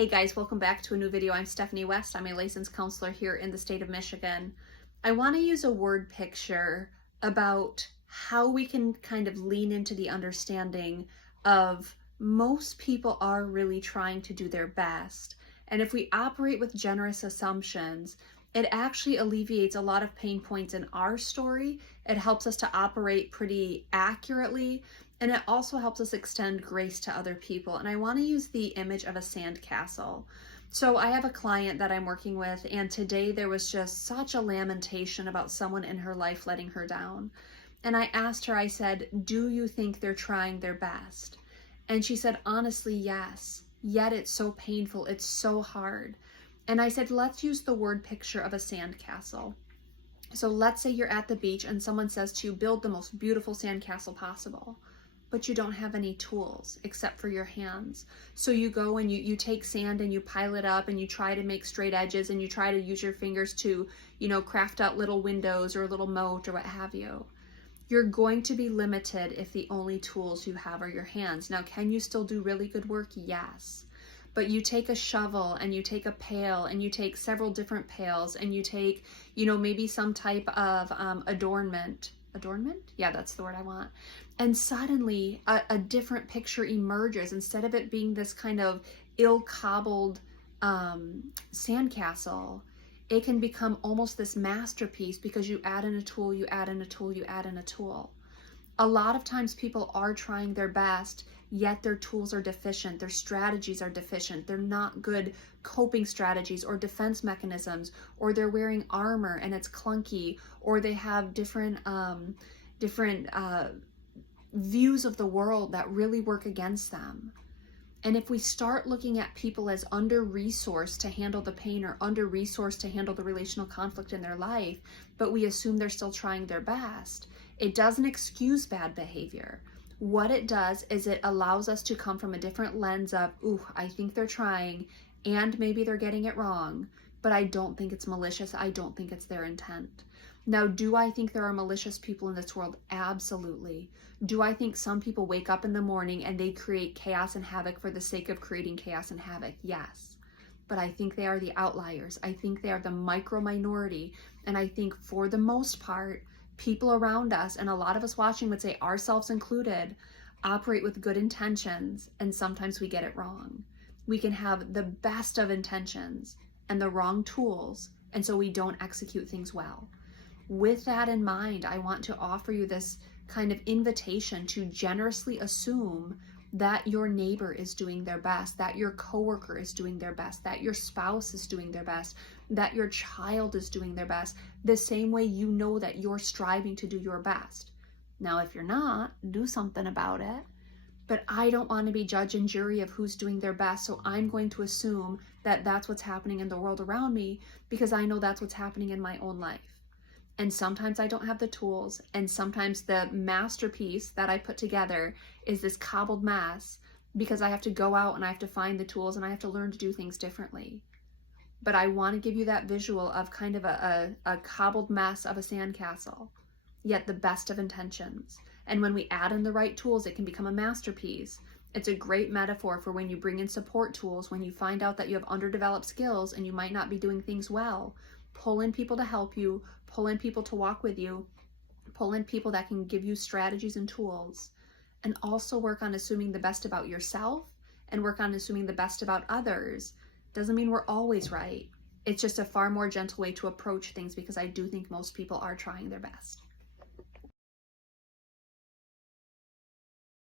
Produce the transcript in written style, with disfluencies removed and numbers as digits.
Hey guys, welcome back to a new video. I'm Stephanie West. I'm a licensed counselor here in the state of Michigan. I want to use a word picture about how we can kind of lean into the understanding of most people are really trying to do their best. And if we operate with generous assumptions, it actually alleviates a lot of pain points in our story. It helps us to operate pretty accurately, and it also helps us extend grace to other people. And I want to use the image of a sandcastle. So I have a client that I'm working with, and today there was just such a lamentation about someone in her life letting her down. And I asked her, I said, do you think they're trying their best? And she said, honestly, yes. Yet it's so painful. It's so hard. And I said, let's use the word picture of a sandcastle. So let's say you're at the beach and someone says to you, build the most beautiful sandcastle possible, but you don't have any tools except for your hands. So you go and you take sand and you pile it up and you try to make straight edges and you try to use your fingers to, craft out little windows or a little moat or what have you. You're going to be limited if the only tools you have are your hands. Now, can you still do really good work? Yes. But you take a shovel and you take a pail and you take several different pails and you take, maybe some type of adornment. Yeah, that's the word I want. And suddenly a different picture emerges. Instead of it being this kind of ill-cobbled sandcastle, it can become almost this masterpiece because you add in a tool, you add in a tool, you add in a tool. A lot of times people are trying their best, yet their tools are deficient, their strategies are deficient, they're not good coping strategies or defense mechanisms, or they're wearing armor and it's clunky, or they have different views of the world that really work against them. And if we start looking at people as under-resourced to handle the pain or under-resourced to handle the relational conflict in their life, but we assume they're still trying their best, it doesn't excuse bad behavior. What it does is it allows us to come from a different lens of, ooh, I think they're trying, and maybe they're getting it wrong, but I don't think it's malicious. I don't think it's their intent. Now, do I think there are malicious people in this world? Absolutely. Do I think some people wake up in the morning and they create chaos and havoc for the sake of creating chaos and havoc? Yes. But I think they are the outliers. I think they are the micro minority. And I think for the most part, people around us, and a lot of us watching would say, ourselves included, operate with good intentions, and sometimes we get it wrong. We can have the best of intentions and the wrong tools, and so we don't execute things well. With that in mind, I want to offer you this kind of invitation to generously assume that your neighbor is doing their best, that your coworker is doing their best, that your spouse is doing their best, that your child is doing their best, the same way you know that you're striving to do your best. Now, if you're not, do something about it. But I don't want to be judge and jury of who's doing their best, so I'm going to assume that that's what's happening in the world around me because I know that's what's happening in my own life. And sometimes I don't have the tools, and sometimes the masterpiece that I put together is this cobbled mess because I have to go out and I have to find the tools and I have to learn to do things differently. But I want to give you that visual of kind of a cobbled mess of a sandcastle, yet the best of intentions. And when we add in the right tools, it can become a masterpiece. It's a great metaphor for when you bring in support tools, when you find out that you have underdeveloped skills and you might not be doing things well. Pull in people to help you, pull in people to walk with you, pull in people that can give you strategies and tools, and also work on assuming the best about yourself and work on assuming the best about others. Doesn't mean we're always right. It's just a far more gentle way to approach things because I do think most people are trying their best.